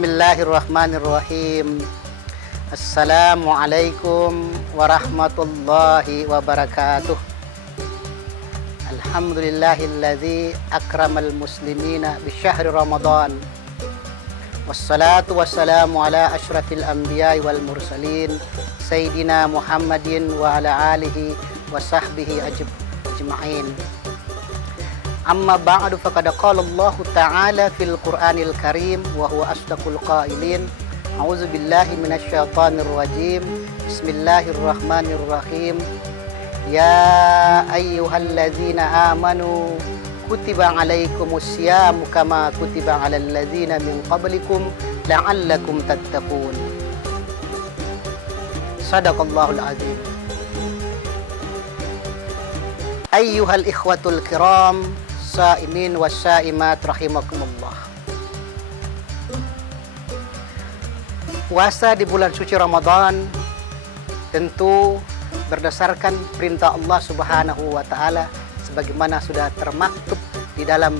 Bismillahirrahmanirrahim. Assalamualaikum warahmatullahi wabarakatuh. Alhamdulillahilladzi akramal muslimina bisyahri Ramadan. Wassalatu wassalamu ala asyrafil anbiya'i wal mursalin Sayyidina Muhammadin wa ala alihi wa sahbihi ajma'in. Amma ba'du, faqad qala Allah Ta'ala fil Qur'anil Karim wa huwa asdaqul qailin. A'udzu billahi minasy syaithanir rajim. Bismillahirrahmanirrahim. Ya ayyuhalladzina amanu kutiba 'alaikumus syamu kama kutiba 'alal ladzina min qablikum la'allakum tattaqun. Shadaqallahul azim. Ayyuhal ikhwatul kiram, saimin was saimat rahimakumullah. Puasa di bulan suci Ramadan tentu berdasarkan perintah Allah Subhanahu wa taala sebagaimana sudah termaktub di dalam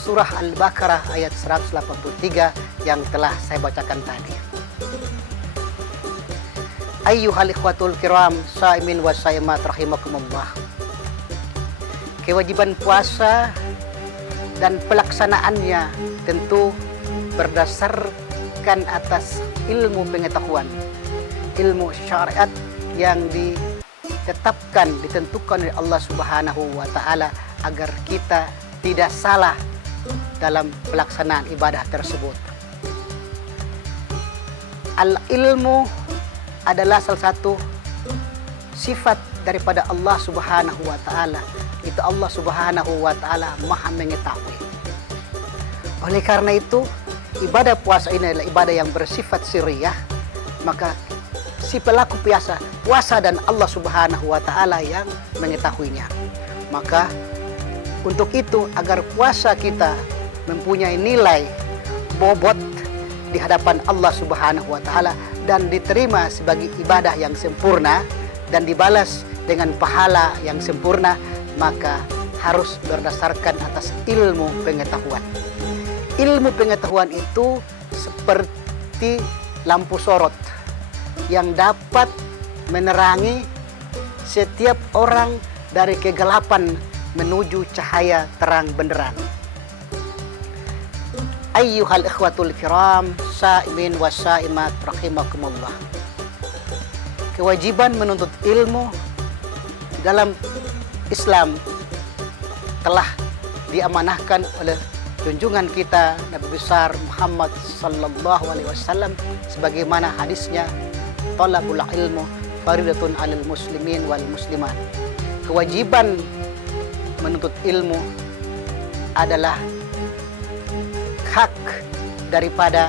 surah Al-Baqarah ayat 183 yang telah saya bacakan tadi. Ayyuhal ikhwatul kiram, saimin was saimat rahimakumullah. Kewajiban puasa dan pelaksanaannya tentu berdasarkan atas ilmu pengetahuan, ilmu syariat yang ditetapkan, ditentukan oleh Allah Subhanahu wa taala agar kita tidak salah dalam pelaksanaan ibadah tersebut. Al-ilmu adalah salah satu sifat daripada Allah Subhanahu wa taala. Itu Allah Subhanahu wa taala Maha mengetahui. Oleh karena itu, ibadah puasa ini adalah ibadah yang bersifat sirriyah, maka si pelaku puasa dan Allah Subhanahu wa taala yang mengetahuinya. Maka untuk itu, agar puasa kita mempunyai nilai bobot di hadapan Allah Subhanahu wa taala dan diterima sebagai ibadah yang sempurna dan dibalas dengan pahala yang sempurna, maka harus berdasarkan atas ilmu pengetahuan. Ilmu pengetahuan itu seperti lampu sorot yang dapat menerangi setiap orang dari kegelapan menuju cahaya terang benderang. Ayyuhal ikhwatul kiram, saimin was saimat rahimakumullah. Kewajiban menuntut ilmu dalam Islam telah diamanahkan oleh junjungan kita Nabi besar Muhammad sallallahu alaihi wasallam sebagaimana hadisnya, talabul ilmu faridatun 'alal muslimin wal muslimat. Kewajiban menuntut ilmu adalah hak daripada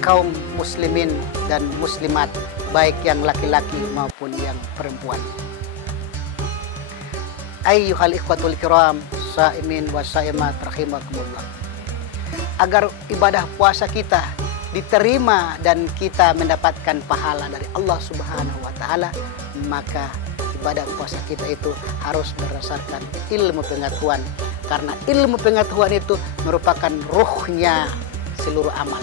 kaum muslimin dan muslimat, baik yang laki-laki maupun yang perempuan. Ayyuhal ikhwatul kiram, saimin was saimat rahimakumullah. Agar ibadah puasa kita diterima dan kita mendapatkan pahala dari Allah Subhanahu wa taala, maka ibadah puasa kita itu harus berdasarkan ilmu pengetahuan, karena ilmu pengetahuan itu merupakan ruhnya seluruh amal.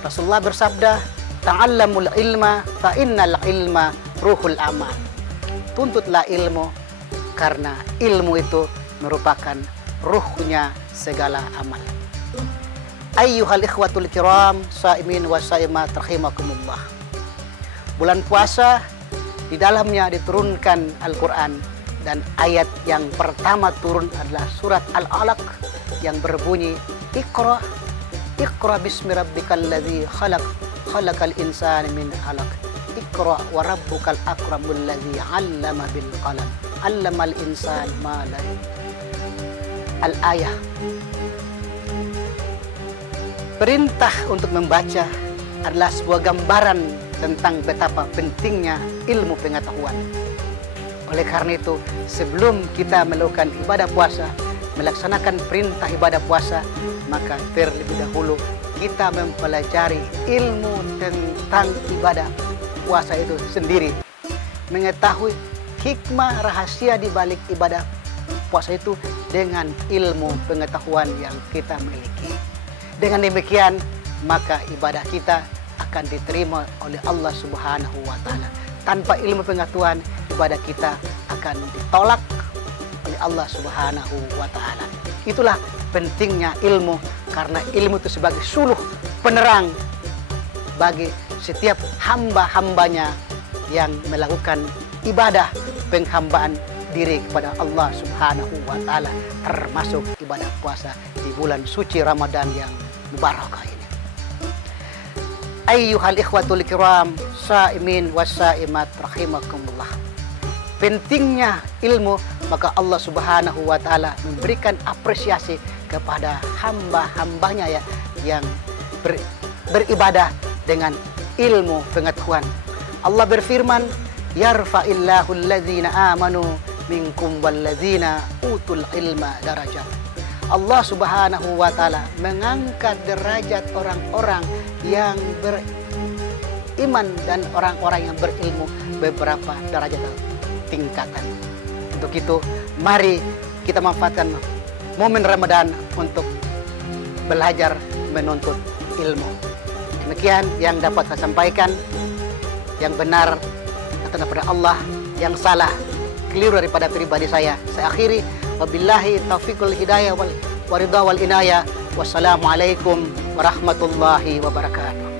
Rasulullah bersabda, ta'allamul ilma fa innal ilma ruhul amal. Tuntutlah ilmu karena ilmu itu merupakan ruhnya segala amal. Ayyuhal ikhwatul kiram, saimin was saimat rahimakumullah. Bulan puasa di dalamnya diturunkan Al-Qur'an, dan ayat yang pertama turun adalah surat Al-Alaq yang berbunyi, Iqra bismi rabbikal ladzi khalaq, khalaqal insana min 'alaq. Iqra wa rabbukal akramul ladzi 'allama bil qalam, 'allamal insan ma lam. Al-ayah. Perintah untuk membaca adalah sebuah gambaran tentang betapa pentingnya ilmu pengetahuan. Oleh karena itu, sebelum kita melakukan ibadah puasa, melaksanakan perintah ibadah puasa, maka terlebih dahulu kita mempelajari ilmu tentang ibadah puasa itu sendiri, mengetahui hikmah rahasia di balik ibadah puasa itu dengan ilmu pengetahuan yang kita miliki. Dengan demikian, maka ibadah kita akan diterima oleh Allah Subhanahu wa Ta'ala. Tanpa ilmu pengetahuan, ibadah kita akan ditolak oleh Allah Subhanahu wa Ta'ala. Itulah pentingnya ilmu, karena ilmu itu sebagai suluh penerang bagi setiap hamba-hambanya yang melakukan ibadah penghambaan diri kepada Allah Subhanahu wa Ta'ala, termasuk ibadah puasa di bulan suci Ramadan yang mubarakah ini. Ayyuhal ikhwatul kiram, saimin wasaimat rahimakumullah. Pentingnya ilmu, maka Allah Subhanahu wa Ta'ala memberikan apresiasi kepada hamba-hambanya ya, yang beribadah dengan ilmu pengetahuan. Allah berfirman, yarfa'illahu alladzina amanu minkum walladzina utul ilma darajat. Allah Subhanahu wa Ta'ala mengangkat derajat orang-orang yang beriman dan orang-orang yang berilmu beberapa derajat tingkatan. Untuk itu, mari kita manfaatkan momen Ramadan untuk belajar menuntut ilmu. Demikian yang dapat saya sampaikan. Yang benar atas daripada Allah, yang salah keliru daripada pribadi saya akhiri. Wabillahi taufiqul hidayah wal ridha wal inayah. Wassalamualaikum warahmatullahi wabarakatuh.